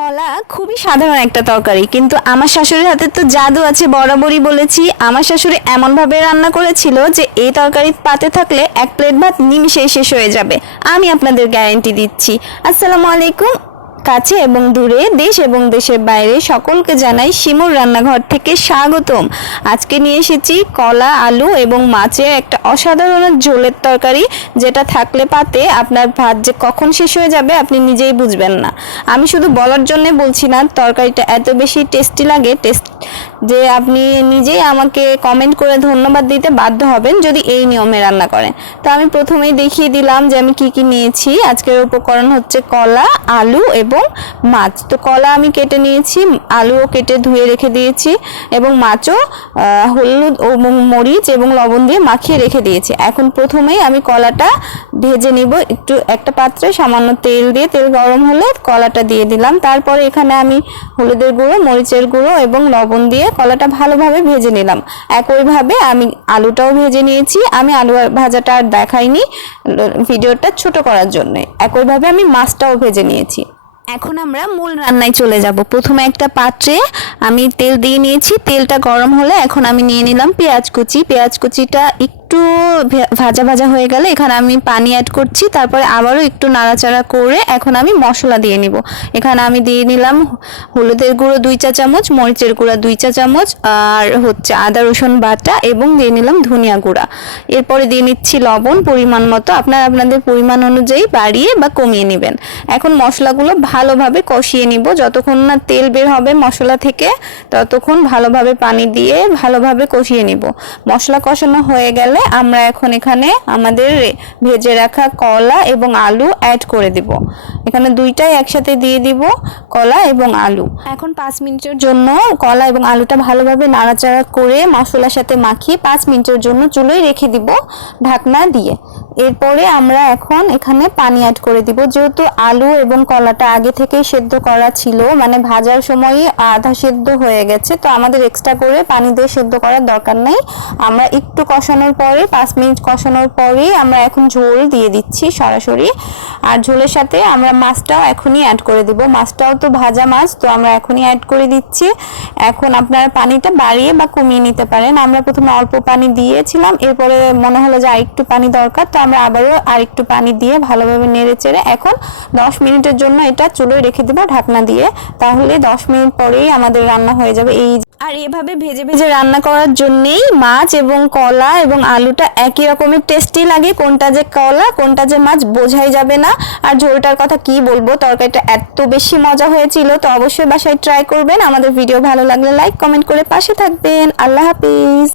কলা খুবই সাধারণ একটা তরকারি, কিন্তু আমার শাশুড়ির হাতে তো জাদু আছে। বরাবরই বলেছি, আমার শাশুড়ি এমনভাবে রান্না করেছিল যে এই তরকারি পাতে থাকলে এক প্লেট ভাত নিমিষেই শেষ হয়ে যাবে। আমি আপনাদের গ্যারান্টি দিচ্ছি। আসসালামু আলাইকুম। কাছে এবং দূরে, দেশ এবং দেশের বাইরে সকলকে জানাই শিমুর রান্নাঘর থেকে স্বাগতম। আজকে নিয়ে এসেছি কলা, আলু এবং মাছের একটা অসাধারণ ঝোলের তরকারি, যেটা থাকলে পাতে আপনার ভাত যে কখন শেষ হয়ে যাবে আপনি নিজেই বুঝবেন না। আমি শুধু বলার জন্য বলছি না, তরকারিটা এত বেশি টেস্টি লাগে যে আপনি নিজেই আমাকে কমেন্ট করে ধন্যবাদ দিতে বাধ্য হবেন যদি এই নিয়মে রান্না করেন। তো আমি প্রথমেই দেখিয়ে দিলাম যে আমি কি কি নিয়েছি। আজকের উপকরণ হচ্ছে কলা, আলু এবং মাছ। তো কলা আমি কেটে নিয়েছি, আলুও কেটে ধুয়ে রেখে দিয়েছি এবং মাছও হলুদ ও মরিচ এবং লবণ দিয়ে মাখিয়ে রেখে দিয়েছি। এখন প্রথমেই আমি কলাটা ভেজে নিব। একটা পাত্রে সামান্য তেল দিয়ে, তেল গরম হলে কলাটা দিয়ে দিলাম। তারপরে এখানে আমি হলুদের গুঁড়ো, মরিচের গুঁড়ো এবং লবণ দিয়ে কলাটা ভালোভাবে ভেজে নিলাম। একইভাবে আমি আলুটাও ভেজে নিয়েছি। আমি আলু ভাজাটা আর দেখাইনি ভিডিওটা ছোট করার জন্য। একইভাবে আমি মাছটাও ভেজে নিয়েছি। এখন আমরা মূল রান্নায় চলে যাব। প্রথমে একটা পাত্রে আমি তেল দিয়ে নিয়েছি। তেলটা গরম হলে এখন আমি নিয়ে নিলাম পেঁয়াজ কুচি। পেঁয়াজ কুচিটা একটু ভাজা ভাজা হয়ে গেলে এখানে আমি পানি অ্যাড করছি। তারপরে আবারও একটু নাড়াচাড়া করে এখন আমি মশলা দিয়ে নিব। এখানে আমি দিয়ে নিলাম হলুদের গুঁড়ো 2 চা চামচ, মরিচের গুঁড়া 2 চা চামচ, আর হচ্ছে আদা রসুন বাটা এবং দিয়ে নিলাম ধনিয়া গুঁড়া। এরপরে দিয়ে নিচ্ছি লবণ পরিমাণ মতো। আপনারা আপনাদের পরিমাণ অনুযায়ী বাড়িয়ে বা কমিয়ে নেবেন। এখন মশলাগুলো ভালোভাবে কষিয়ে নিব। যতক্ষণ না তেল বের হবে মশলা থেকে ততক্ষণ ভালোভাবে পানি দিয়ে ভালোভাবে কষিয়ে নিব। মশলা কষানো হয়ে গেলে আমরা এখন এখানে আমাদের ভেজে রাখা কলা এবং আলু অ্যাড করে দিব। এখানে দুইটাই একসাথে দিয়ে দিব, কলা এবং আলু। এখন 5 মিনিটের জন্য কলা এবং আলুটা ভালোভাবে নাড়াচাড়া করে মশলার সাথে মাখিয়ে 5 মিনিটের জন্য চুলোয় রেখে দিব ঢাকনা দিয়ে। এরপরে আমরা এখন এখানে পানি অ্যাড করে দিব। যেহেতু আলু এবং কলাটা আগে থেকেই সেদ্ধ করা ছিল, মানে ভাজার সময়ই আধা সেদ্ধ হয়ে গেছে, তো আমাদের এক্সট্রা করে পানি দিয়ে সেদ্ধ করার দরকার নেই। আমরা একটু কষানোর পরে 5 মিনিট কষানোর পরেই আমরা এখন ঝোল দিয়ে দিচ্ছি সরাসরি। আর ঝোলের সাথে আমরা মাছটাও এখনই অ্যাড করে দিব। মাছটাও তো ভাজা মাছ, তো আমরা এখনই অ্যাড করে দিচ্ছি। এখন আপনারা পানিটা বাড়িয়ে বা কমিয়ে নিতে পারেন। আমরা প্রথমে অল্প পানি দিয়েছিলাম, এরপরে মনে হলো যে আরেকটু পানি দরকার, তো আমরা আবারও আরেকটু পানি দিয়ে ভালোভাবে নেড়ে চেড়ে এখন 10 মিনিটের জন্য এটা চুলোয় রেখে দেব ঢাকনা দিয়ে। তাহলে 10 মিনিট পরেই আমাদের রান্না হয়ে যাবে। আর এভাবে ভেজে ভেজে রান্না করার জন্যেই মাছ এবং কলা এবং আলুটা একই রকমের টেস্টি লাগে। কোনটা যে কলা কোনটা যে মাছ বোঝাই যাবে না। আর ঝোলটার কথা কি বলবো, তরকারিটা এত বেশি মজা হয়েছিল। তো অবশ্যই বাসায় ট্রাই করবেন। আমাদের ভিডিও ভালো লাগলে লাইক কমেন্ট করে পাশে থাকবেন। আল্লাহ হাফিজ।